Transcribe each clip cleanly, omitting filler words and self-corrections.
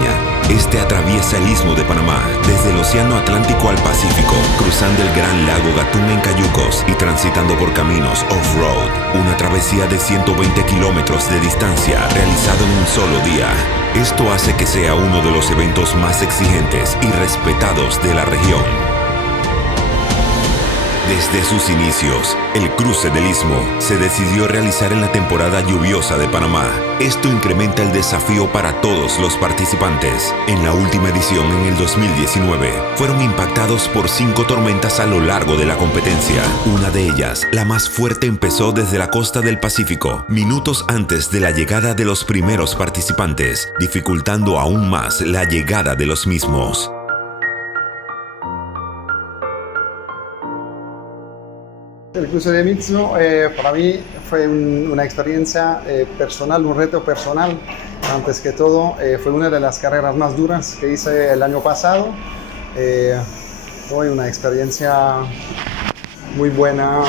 montaña. Este atraviesa el Istmo de Panamá, desde el Océano Atlántico al Pacífico, cruzando el Gran Lago Gatún en Cayucos y transitando por caminos off-road. Una travesía de 120 kilómetros de distancia realizada en un solo día. Esto hace que sea uno de los eventos más exigentes y respetados de la región. Desde sus inicios, el cruce del Istmo se decidió realizar en la temporada lluviosa de Panamá. Esto incrementa el desafío para todos los participantes. En la última edición, en el 2019, fueron impactados por 5 tormentas a lo largo de la competencia. Una de ellas, la más fuerte, empezó desde la costa del Pacífico, minutos antes de la llegada de los primeros participantes, dificultando aún más la llegada de los mismos. El cruce del Istmo para mí fue una experiencia personal, un reto personal. Antes que todo, fue una de las carreras más duras que hice el año pasado. Fue una experiencia muy buena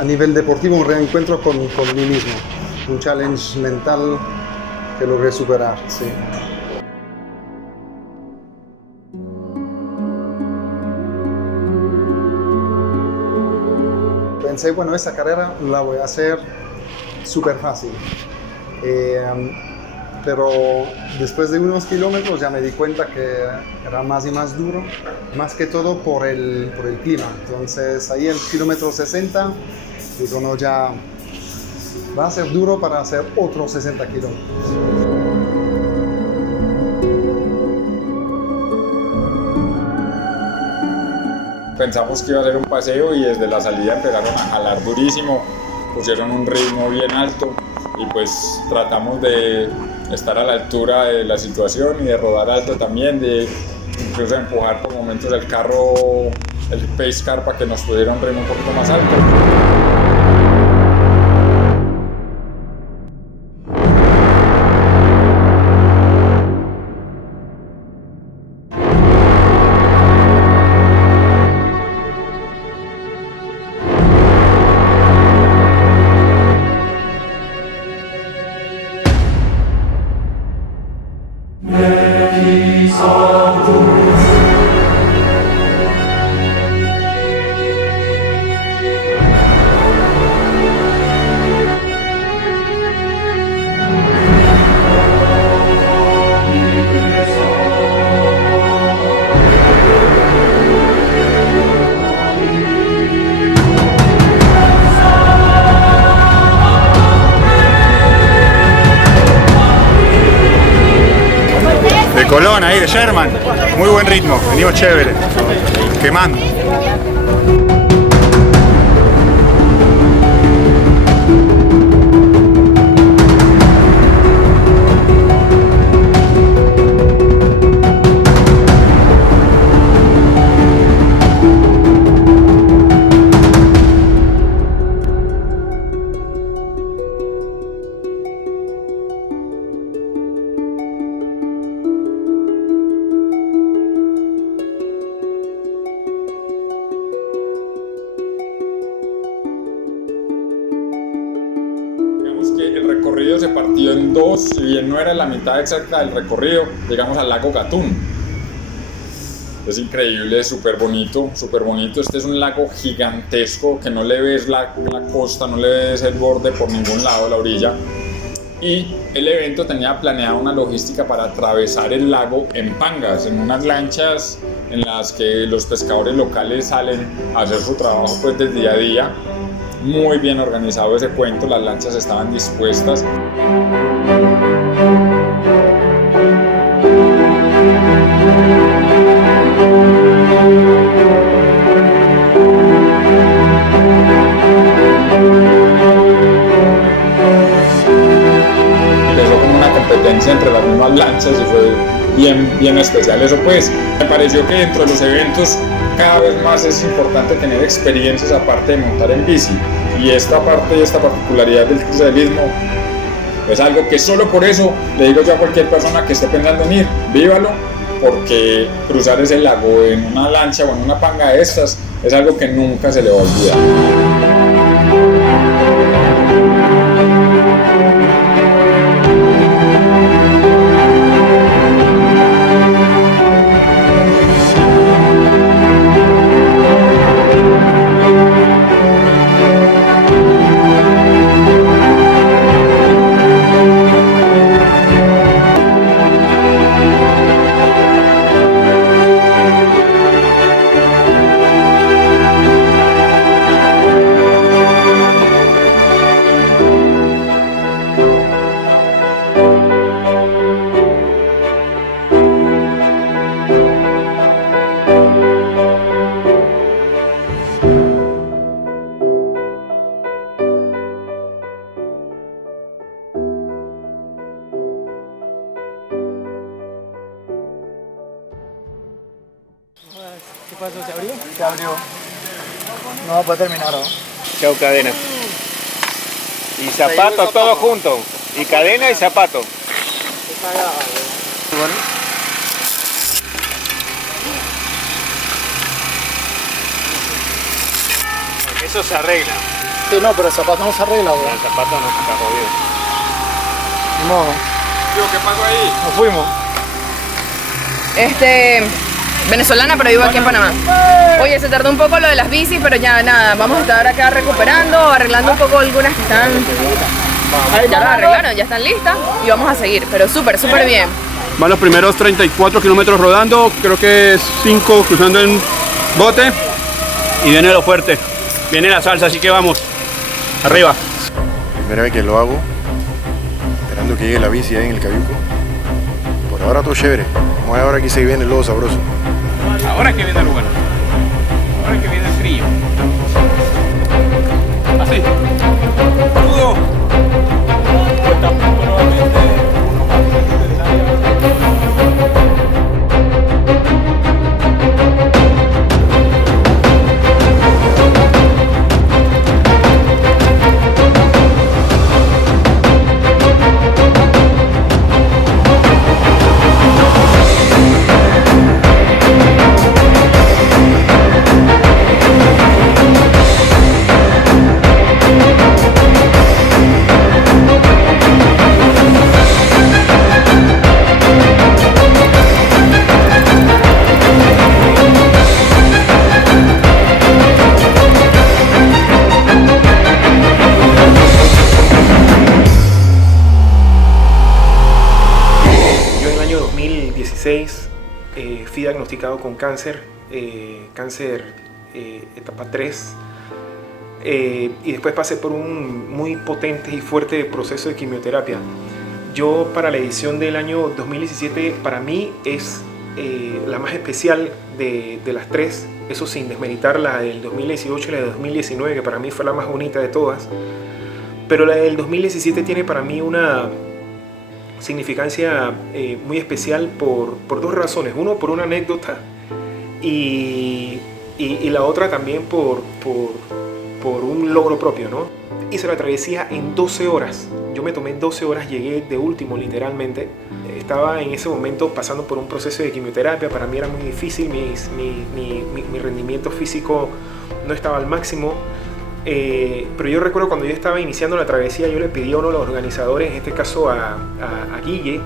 a nivel deportivo, un reencuentro con mí mismo, un challenge mental que logré superar. Sí. Pensé, bueno, esta carrera la voy a hacer súper fácil, pero después de unos kilómetros ya me di cuenta que era más y más duro, más que todo por el clima. Entonces ahí el kilómetro 60, digo, no, ya va a ser duro para hacer otros 60 kilómetros. Pensamos que iba a ser un paseo y desde la salida empezaron a jalar durísimo, pusieron un ritmo bien alto y pues tratamos de estar a la altura de la situación y de rodar alto también, de incluso empujar por momentos el carro, el pace car, para que nos pudiera un ritmo un poquito más alto. De Colón, ahí de Sherman, muy buen ritmo, venimos chévere, quemando. El recorrido se partió en dos, si bien no era la mitad exacta del recorrido, llegamos al lago Gatún. Es increíble, súper bonito. Este es un lago gigantesco que no le ves la costa, no le ves el borde por ningún lado, la orilla. Y el evento tenía planeada una logística para atravesar el lago en pangas, en unas lanchas en las que los pescadores locales salen a hacer su trabajo pues del día a día. Muy bien organizado ese cuento, las lanchas estaban dispuestas. Empezó como una competencia entre las mismas lanchas y fue bien especial eso pues. Me pareció que dentro de los eventos cada vez más es importante tener experiencias aparte de montar en bici, y esta parte y esta particularidad del cruce del Istmo es algo que solo por eso le digo yo a cualquier persona que esté pensando en ir, vívalo, porque cruzar ese lago en una lancha o en una panga de estas es algo que nunca se le va a olvidar. pasó? ¿Se abrió? Se abrió. No va a poder terminar, ¿no? Chau, cadena. Y zapatos todos juntos. Y cadena y zapato. Bueno. Eso se arregla. Sí, no, pero el zapato no se arregla, güey. El zapato no está jodido. Ni modo. ¿Qué pasó ahí? Nos fuimos. Venezolana, pero vivo aquí en Panamá. Oye, se tardó un poco lo de las bicis, pero ya nada, vamos a estar acá recuperando, arreglando un poco algunas que están... Ya las arreglaron, ya están listas y vamos a seguir, pero súper bien. Van los primeros 34 kilómetros rodando, creo que 5 cruzando en bote y viene lo fuerte, viene la salsa, así que vamos, arriba. Primera vez que lo hago, esperando que llegue la bici ahí en el Cayuco. Por ahora todo chévere, vamos a ver ahora que se viene el lodo sabroso. Ahora es que viene el bueno. Ahora es que viene el frío. Así. Crudo. Fui diagnosticado con cáncer, etapa 3, y después pasé por un muy potente y fuerte proceso de quimioterapia. Yo, para la edición del año 2017, para mí es la más especial de las tres, eso sin desmeritar la del 2018 y la de 2019, que para mí fue la más bonita de todas, pero la del 2017 tiene para mí una significancia muy especial por dos razones. Uno, por una anécdota, y la otra también por un logro propio, ¿no? Hice la travesía en 12 horas. Yo me tomé 12 horas, llegué de último literalmente. Estaba en ese momento pasando por un proceso de quimioterapia, para mí era muy difícil, mi rendimiento físico no estaba al máximo. Pero yo recuerdo cuando yo estaba iniciando la travesía, yo le pedí a uno de los organizadores, en este caso a Guille,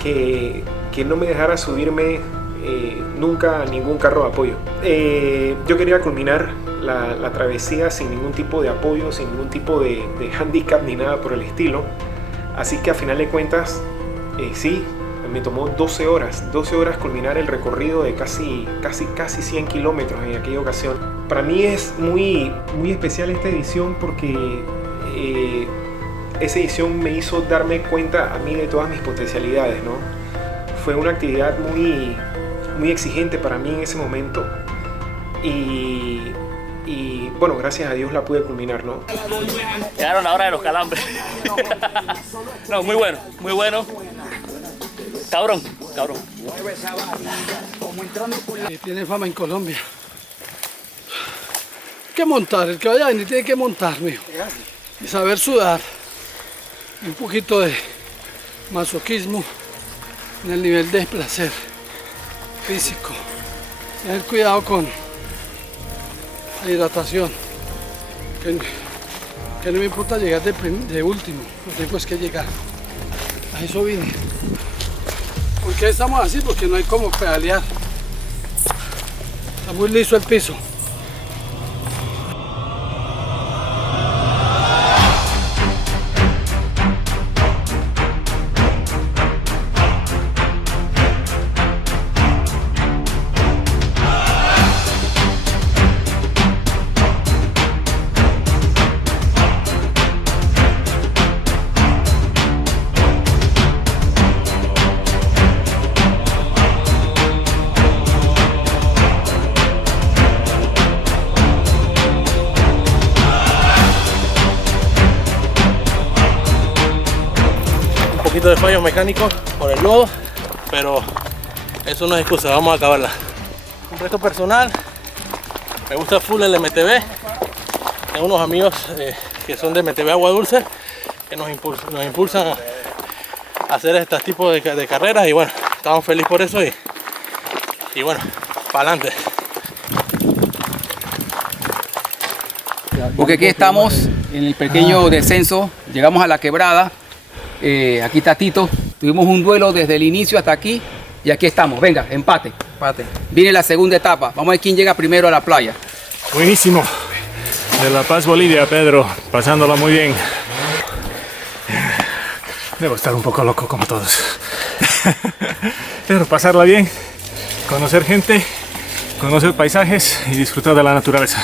que no me dejara subirme nunca a ningún carro de apoyo. Yo quería culminar la travesía sin ningún tipo de apoyo, sin ningún tipo de handicap ni nada por el estilo. Así que a final de cuentas, sí, me tomó 12 horas culminar el recorrido de casi 100 kilómetros en aquella ocasión. Para mí es muy especial esta edición porque esa edición me hizo darme cuenta a mí de todas mis potencialidades, ¿no? Fue una actividad muy exigente para mí en ese momento y bueno, gracias a Dios la pude culminar, ¿no? Llegaron la hora de los calambres. No, muy bueno. Cabrón. Tiene fama en Colombia. Hay que montar, el que vaya a venir tiene que montar, mijo. Y saber sudar. Un poquito de masoquismo en el nivel de placer físico. Tener cuidado con la hidratación. Que no me importa llegar de último, no tengo que llegar. A eso vine. ¿Por qué estamos así? Porque no hay como pedalear. Está muy liso el piso. De fallos mecánicos por el lodo, pero eso no es excusa, vamos a acabarla. Un reto personal Me gusta full el MTB. Tengo unos amigos que son de MTB Agua Dulce que nos impulsan a hacer este tipo de carreras y bueno, estamos felices por eso y bueno, para adelante. Porque aquí estamos en el pequeño descenso, llegamos a la quebrada, aquí está Tito, tuvimos un duelo desde el inicio hasta aquí y aquí estamos, venga, empate. Viene la segunda etapa, vamos a ver quién llega primero a la playa. Buenísimo, de La Paz, Bolivia, Pedro, pasándola muy bien. Debo estar un poco loco como todos, pero pasarla bien, conocer gente, conocer paisajes y disfrutar de la naturaleza.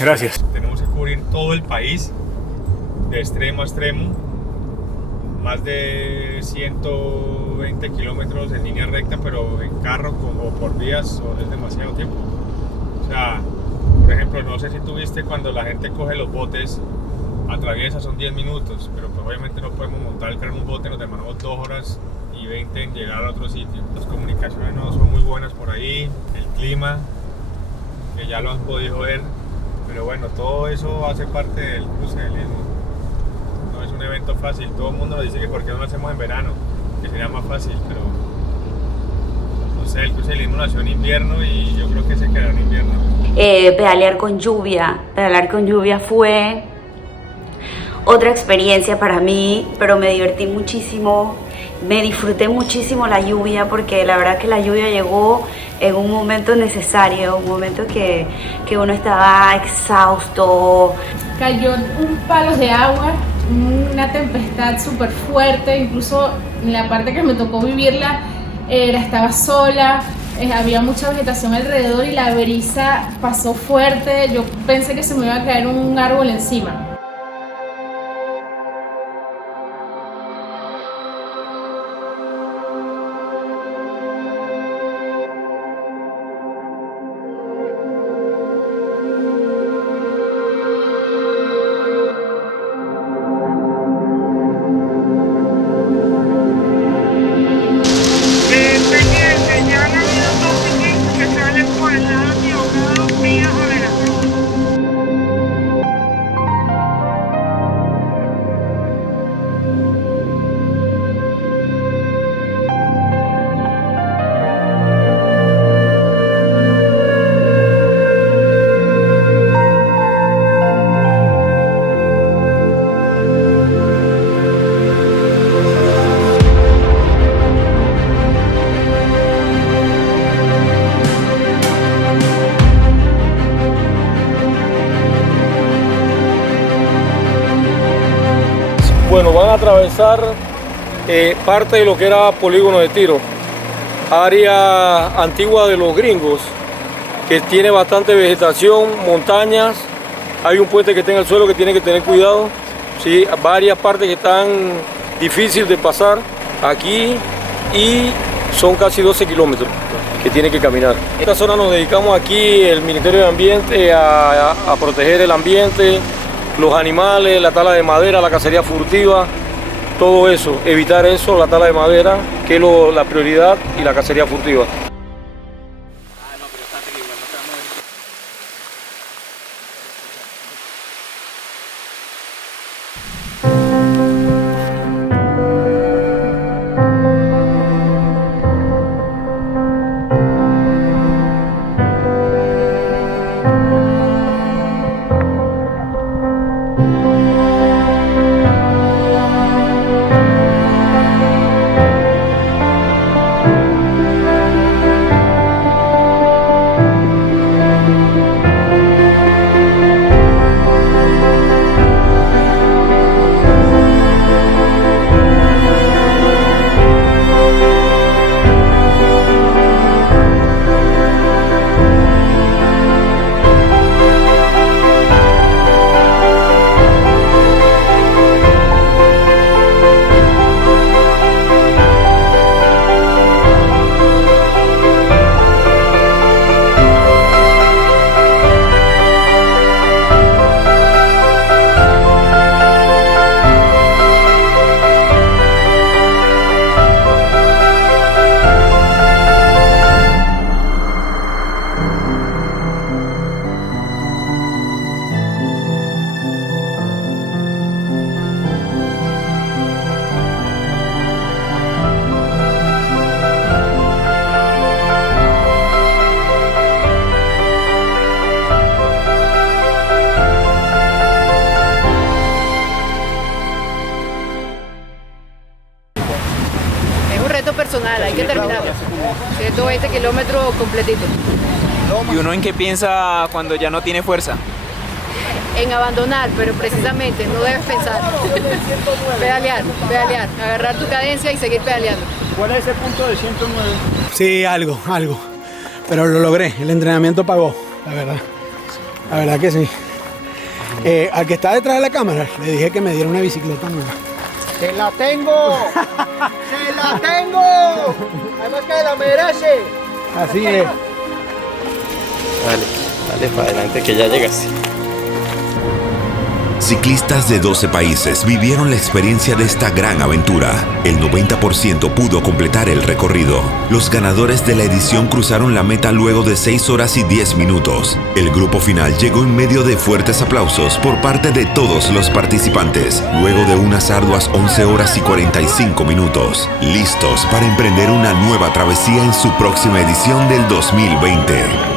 Gracias. Tenemos que cubrir todo el país, de extremo a extremo, más de 120 kilómetros en línea recta, pero en carro o por vías es demasiado tiempo. O sea, por ejemplo, no sé si tú viste cuando la gente coge los botes, atraviesa, son 10 minutos, pero pues obviamente no podemos montar el carro en un bote, nos demoramos 2 horas y 20 en llegar a otro sitio. Las comunicaciones no son muy buenas por ahí, el clima, que ya lo han podido ver. Pero bueno, todo eso hace parte del cruce del Istmo. No es un evento fácil. Todo el mundo nos dice que por qué no lo hacemos en verano, que sería más fácil, pero no sé, el cruce del Istmo nació en invierno y yo creo que se quedará en invierno. Pedalear con lluvia fue otra experiencia para mí, pero me divertí muchísimo. Me disfruté muchísimo la lluvia porque la verdad que la lluvia llegó en un momento necesario, un momento que uno estaba exhausto. Cayó un palo de agua, una tempestad súper fuerte, incluso en la parte que me tocó vivirla estaba sola, había mucha vegetación alrededor y la brisa pasó fuerte, yo pensé que se me iba a caer un árbol encima. Bueno, van a atravesar parte de lo que era polígono de tiro, área antigua de los gringos, que tiene bastante vegetación, montañas, hay un puente que está en el suelo que tiene que tener cuidado, ¿sí? Varias partes que están difíciles de pasar aquí y son casi 12 kilómetros que tiene que caminar. En esta zona nos dedicamos aquí, el Ministerio de Ambiente, a proteger el ambiente, los animales, la tala de madera, la cacería furtiva, todo eso, evitar eso, la tala de madera, que es la prioridad, y la cacería furtiva. nada, hay que terminar. 120 kilómetros completito. ¿Y uno en qué piensa cuando ya no tiene fuerza? En abandonar, pero precisamente no debes pensar. Pedalear, agarrar tu cadencia y seguir pedaleando. ¿Cuál es ese punto de 109? Sí, algo, pero lo logré, el entrenamiento pagó, la verdad que sí. Al que está detrás de la cámara le dije que me diera una bicicleta nueva. ¡Se la tengo! ¡Se la tengo! Además que la merece. Así es. Dale para adelante que ya llegas. Ciclistas de 12 países vivieron la experiencia de esta gran aventura. El 90% pudo completar el recorrido. Los ganadores de la edición cruzaron la meta luego de 6 horas y 10 minutos. El grupo final llegó en medio de fuertes aplausos por parte de todos los participantes, luego de unas arduas 11 horas y 45 minutos, listos para emprender una nueva travesía en su próxima edición del 2020.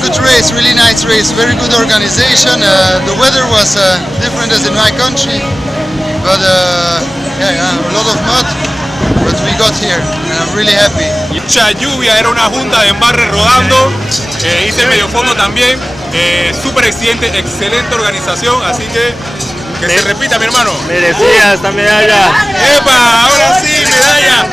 Good race, really nice race, very good organization. The weather was different as in my country, but a lot of mud, but we got here and I'm really happy. Mucha lluvia, era una junta de embarre rodando, hice medio fondo también, súper excelente organización, así que se repita, mi hermano. Merecía esta medalla. ¡Epa! Ahora sí, medalla.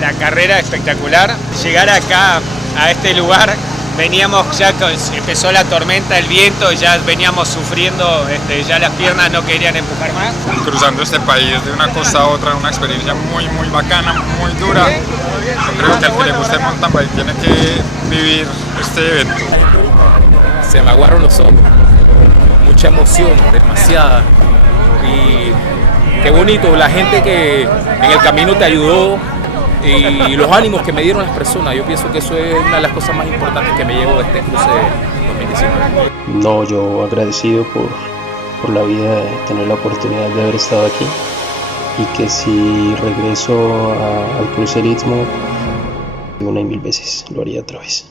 La carrera espectacular, llegar acá a este lugar. Veníamos ya, empezó la tormenta, el viento, ya veníamos sufriendo, ya las piernas no querían empujar más. Cruzando este país de una costa a otra, una experiencia muy bacana, muy dura. Yo creo que al que le guste el mountain bike tiene que vivir este evento. Se me aguaron los ojos, mucha emoción, demasiada. Y qué bonito, la gente que en el camino te ayudó. Y los ánimos que me dieron las personas, yo pienso que eso es una de las cosas más importantes que me llevo de este cruce 2019. No, yo agradecido por la vida de tener la oportunidad de haber estado aquí y que si regreso al crucerismo 1 y 1000 veces lo haría otra vez.